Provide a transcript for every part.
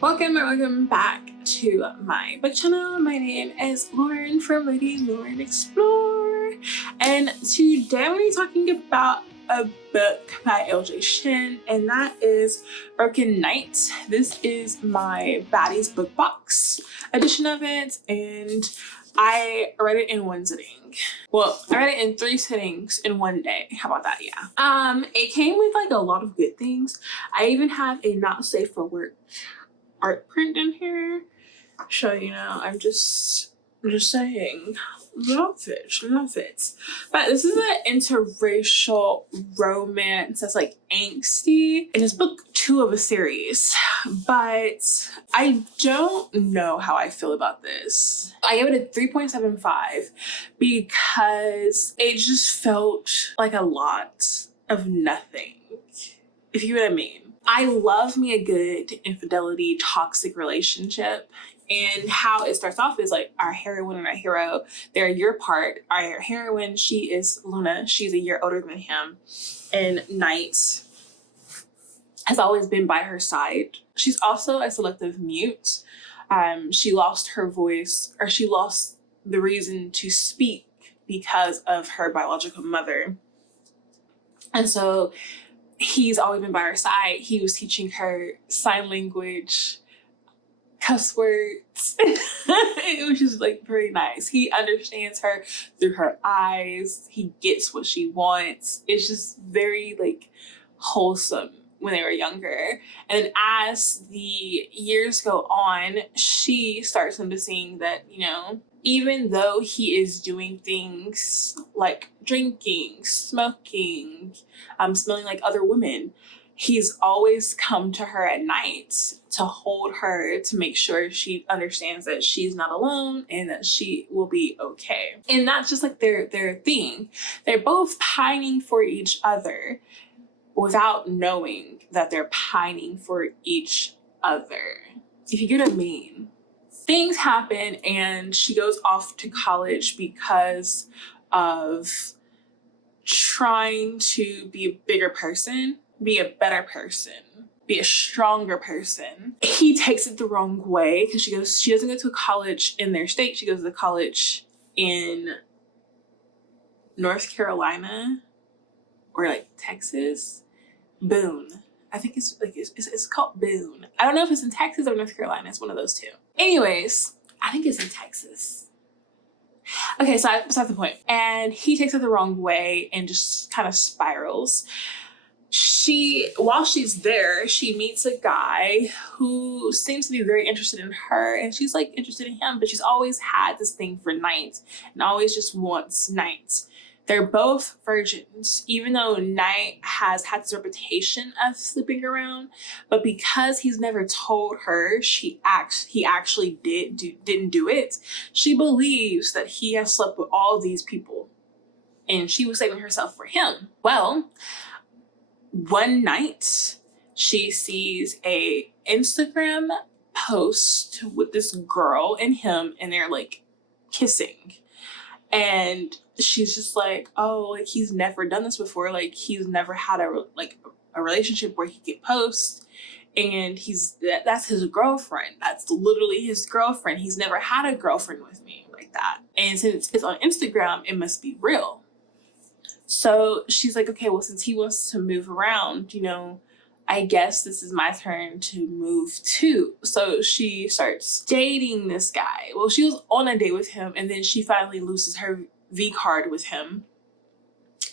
Welcome back to my book channel. My name is Lauren from Lady Lauren Explore, and today I'm going to be talking about a book by L.J. Shin, and that is Broken Night. This is my Baddies book box edition of it, and I read it in one sitting. Well, I read it in 3 sittings in one day. How about that? Yeah. It came with like a lot of good things. I even have a not safe for work art print in here. So, I'm just saying, love it. But this is an interracial romance that's like angsty, and it's book 2 of a series. But I don't know how I feel about this. I gave it a 3.75 because it just felt like a lot of nothing, if you know what I mean. I love me a good infidelity, toxic relationship. And how it starts off is like our heroine and our hero, they're a year apart. Our heroine, she is Luna. She's a year older than him. And Night has always been by her side. She's also a selective mute. She lost her voice, or she lost the reason to speak because of her biological mother. And so he's always been by her side. He was teaching her sign language, cuss words. It was just like very nice. He understands her through her eyes. He gets what she wants. It's just very like wholesome when they were younger. And as the years go on, she starts noticing that, even though he is doing things like drinking, smoking, smelling like other women, he's always come to her at night to hold her, to make sure she understands that she's not alone and that she will be okay. And that's just like their thing. They're both pining for each other without knowing that they're pining for each other, if you get what I mean. Things happen and she goes off to college because of trying to be a bigger person, be a better person, be a stronger person. He takes it the wrong way because she doesn't go to a college in their state. She goes to college in North Carolina or like Texas. Boone. I think it's called Boone. I don't know if it's in Texas or North Carolina. It's one of those two. Anyways, I think it's in Texas. Okay, so besides the point. And he takes it the wrong way and just kind of spirals. While she's there, she meets a guy who seems to be very interested in her, and she's like interested in him, but she's always had this thing for Night and always just wants Night. They're both virgins, even though Night has had this reputation of sleeping around, but because he's never told her he actually didn't do it, she believes that he has slept with all these people, and she was saving herself for him. Well, one night she sees a Instagram post with this girl and him, and they're like kissing. And she's just like, oh, like he's never done this before. Like he's never had a relationship where he could post, and that's his girlfriend. That's literally his girlfriend. He's never had a girlfriend with me like that. And since it's on Instagram, it must be real. So she's like, okay, well, since he wants to move around, I guess this is my turn to move too. So she starts dating this guy. Well, she was on a date with him, and then she finally loses her V card with him.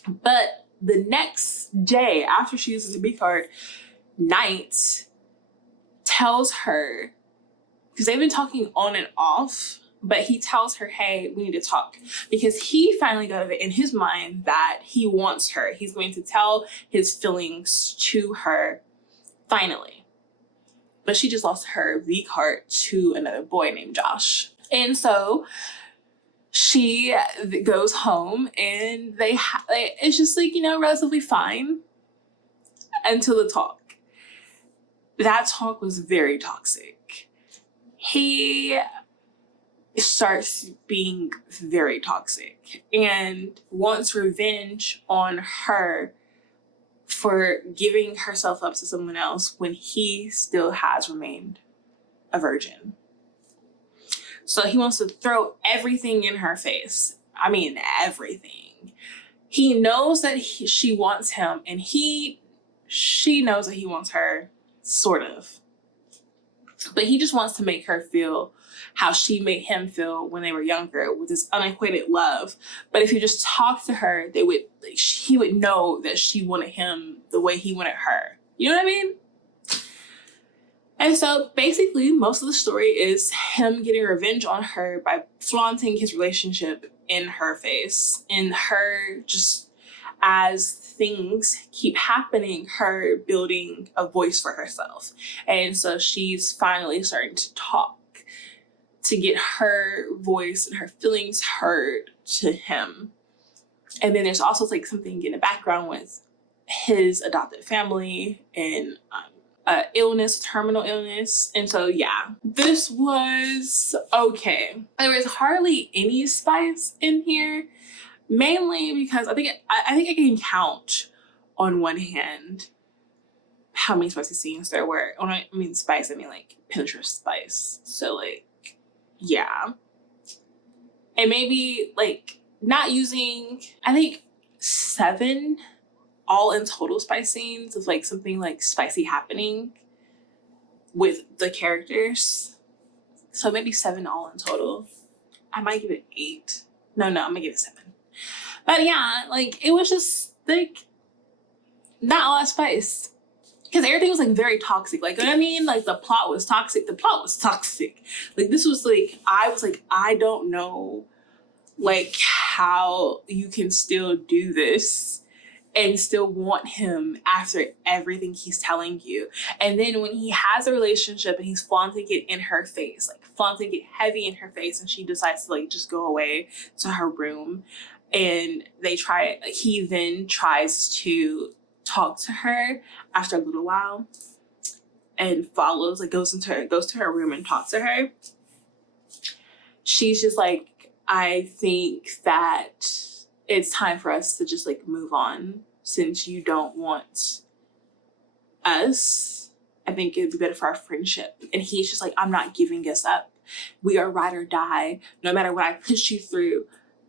But the next day after she uses the V card, Night tells her, because they've been talking on and off, but he tells her, hey, we need to talk, because he finally got it in his mind that he wants her. He's going to tell his feelings to her finally. But she just lost her V card to another boy named Josh. And so she goes home, and it's just like, relatively fine until the talk. That talk was very toxic. He starts being very toxic and wants revenge on her for giving herself up to someone else when he still has remained a virgin. So he wants to throw everything in her face. I mean, everything. He knows that she wants him, and she knows that he wants her, sort of. But he just wants to make her feel how she made him feel when they were younger, with this unequated love. But if you just talk to her, he would know that she wanted him the way he wanted her. You know what I mean? And so basically, most of the story is him getting revenge on her by flaunting his relationship in her face, and her just, as things keep happening, her building a voice for herself. And so she's finally starting to talk, to get her voice and her feelings heard to him. And then there's also like something in the background with his adopted family and illness, terminal illness. And so yeah, this was okay. There was hardly any spice in here, mainly because I think I can count on one hand how many spicy scenes there were. When I mean spice, I mean like Pinterest spice. So like, yeah. And maybe like not using, I think 7 all in total spice scenes of like something like spicy happening with the characters. So maybe 7 all in total. I might give it 8. No, I'm gonna give it 7. But yeah, like it was just like not a lot of spice. Because everything was like very toxic. Like, you know what I mean? Like the plot was toxic. Like this was like, I don't know like how you can still do this and still want him after everything he's telling you. And then when he has a relationship and he's flaunting it in her face, like flaunting it heavy in her face, and she decides to like just go away to her room, and he then tries to talk to her after a little while and goes to her room and talks to her. She's just like, I think that it's time for us to just like move on, since you don't want us. I think it'd be better for our friendship. And he's just like, I'm not giving us up. We are ride or die. No matter what I push you through,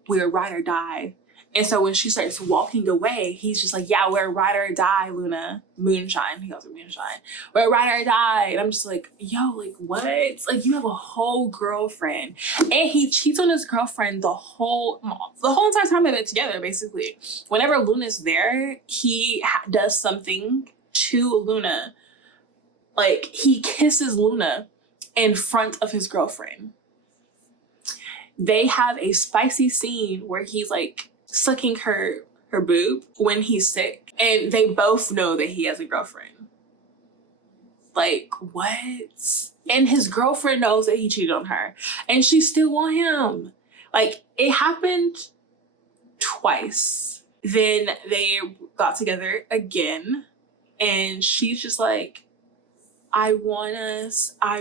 we are ride or die. And so when she starts walking away, he's just like, yeah, we're ride or die, Luna. Moonshine. He calls it moonshine. We're ride or die. And I'm just like, yo, like what? Like you have a whole girlfriend. And he cheats on his girlfriend the whole entire time they've been together, basically. Whenever Luna's there, he does something to Luna. Like he kisses Luna in front of his girlfriend. They have a spicy scene where he's like sucking her boob when he's sick, and they both know that he has a girlfriend. Like what? And his girlfriend knows that he cheated on her, and she still want him. Like it happened twice. Then they got together again, and she's just like, I want us. I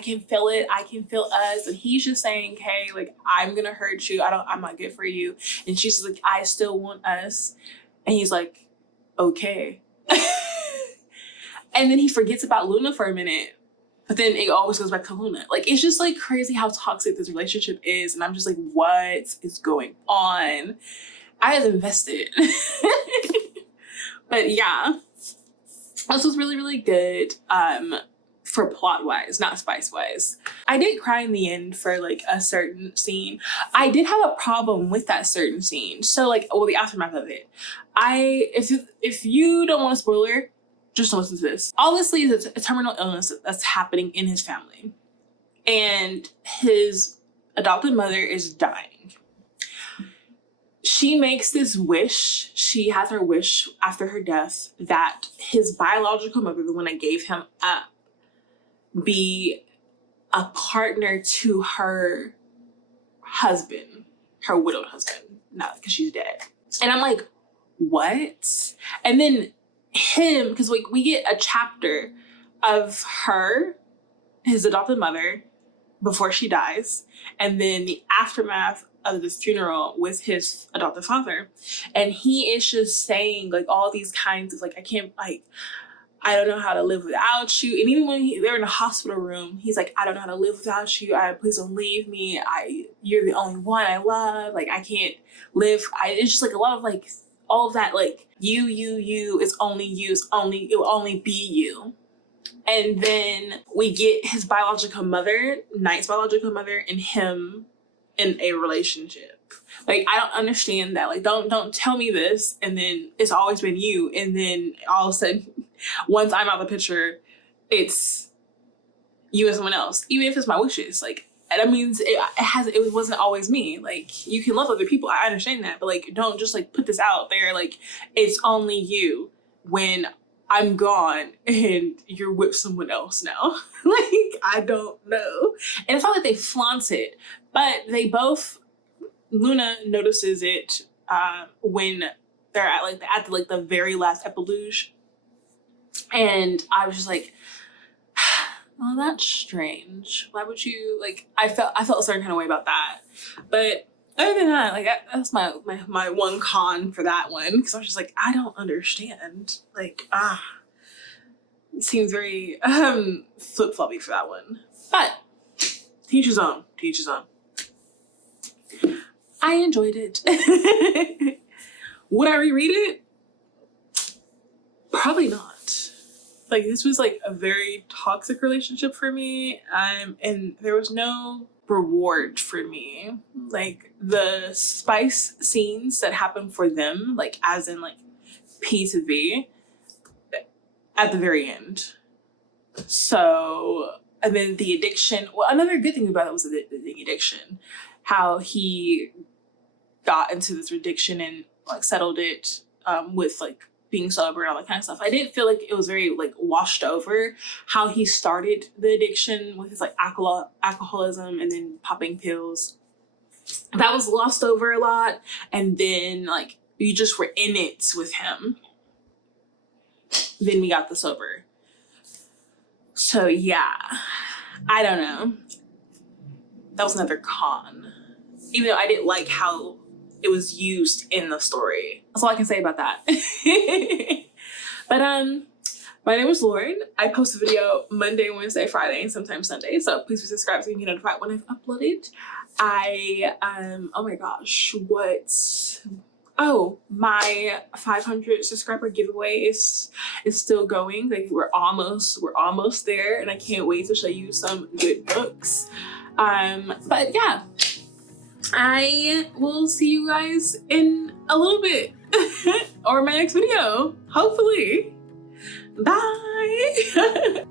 can feel it. I can feel us. And he's just saying, hey, like, I'm going to hurt you. I'm not good for you. And she's like, I still want us. And he's like, okay. And then he forgets about Luna for a minute, but then it always goes back to Luna. Like, it's just like crazy how toxic this relationship is. And I'm just like, what is going on? I was invested. But yeah. This was really, really good for plot-wise, not spice-wise. I did cry in the end for like a certain scene. I did have a problem with that certain scene. So like, well, the aftermath of it. If you don't want a spoiler, just listen to this. Obviously, it's a terminal illness that's happening in his family. And his adopted mother is dying. She makes this wish, she has her wish after her death, that his biological mother, the one that gave him up, be a partner to her husband, her widowed husband, not because she's dead. And I'm like, what? And then him, because we get a chapter of her, his adopted mother, before she dies, and then the aftermath of this funeral with his adoptive father. And he is just saying like all these kinds of like, I don't know how to live without you. And even when they're in a hospital room, he's like, I don't know how to live without you. Please don't leave me. You're the only one I love. Like, I can't live. It's just like a lot of like all of that, like you, it's only you. It will only be you. And then we get his biological mother, Knight's biological mother, and him in a relationship. Like, I don't understand that. Like, don't tell me this, and then it's always been you, and then all of a sudden, once I'm out of the picture, it's you and someone else. Even if it's my wishes, like, that means it wasn't always me. Like, you can love other people, I understand that, but like, don't just like put this out there. Like, it's only you when I'm gone and you're with someone else now. Like, I don't know. And it's not like they flaunt it, but they both. Luna notices it when they're at the very last epilogue, and I was just like, "Oh, that's strange. Why would you like?" I felt a certain kind of way about that, but other than that, like that's my one con for that one, because I was just like, I don't understand. Like, it seems very flip floppy for that one, but teach his own. Teach his own. I enjoyed it. Would I reread it? Probably not. Like, this was like a very toxic relationship for me, and there was no reward for me. Like, the spice scenes that happened for them, like as in like P to V, at the very end. So, and then the addiction. Well, another good thing about it was the addiction. How he got into this addiction and like settled it with like being sober and all that kind of stuff. I didn't feel like it was very like washed over how he started the addiction with his like alcoholism and then popping pills. That was glossed over a lot, and then like you just were in it with him. Then we got the sober. So yeah, I don't know. That was another con. Even though I didn't like how it was used in the story. That's all I can say about that. But my name is Lauren. I post a video Monday, Wednesday, Friday, and sometimes Sunday. So please be subscribed so you can get notified when I've uploaded. Oh my gosh, my 500 subscriber giveaway is still going. Like, we're almost there, and I can't wait to show you some good books. But yeah, I will see you guys in a little bit or my next video, hopefully. Bye.